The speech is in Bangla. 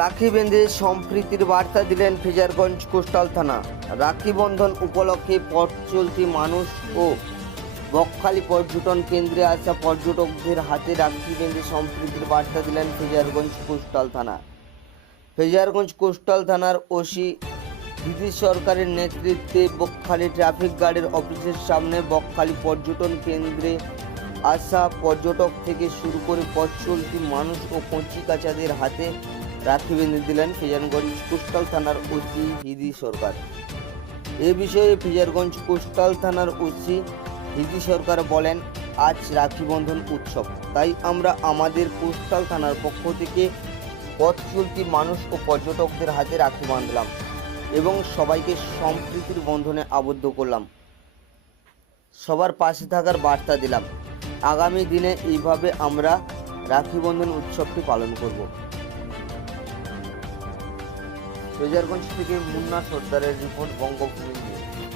রাখি বেঁধে সম্প্রীতির বার্তা দিলেন ফ্রেজারগঞ্জ কোস্টাল থানা। রাখি বন্ধন উপলক্ষে পথ চলতি মানুষ ও বকখালি পর্যটন কেন্দ্রে আসা পর্যটকদের হাতে রাখি বেঁধে সম্প্রীতির বার্তা দিলেন ফ্রেজারগঞ্জ কোস্টাল থানা। ফ্রেজারগঞ্জ কোস্টাল থানার ওসি দিদি সরকারের নেতৃত্বে বকখালি ট্রাফিক গার্ডের অফিসের সামনে বকখালি পর্যটন কেন্দ্রে আসা পর্যটক থেকে শুরু করে পথ চলতি মানুষ ও কচিকাচাদের হাতে রাখি বেঁধে দিলেন ফ্রেজারগঞ্জ কোস্টাল থানার ওসি দিদি সরকার। এ বিষয়ে ফ্রেজারগঞ্জ কোস্টাল থানার ওসি দিদি সরকার বলেন, আজ রাখি বন্ধন উৎসব, তাই আমরা আমাদের কোস্টাল থানার পক্ষ থেকে পথ চলতি মানুষ ও পর্যটকদের হাতে রাখি বাঁধলাম এবং সবাইকে সম্প্রীতির বন্ধনে আবদ্ধ করলাম, সবার পাশে থাকার বার্তা দিলাম। আগামী দিনে এইভাবে আমরা রাখি বন্ধন উৎসবটি পালন করব। ফ্রেজারগঞ্জ থেকে মুন্না সর্দারের রিপোর্ট, বঙ্গভূমি নিউজ।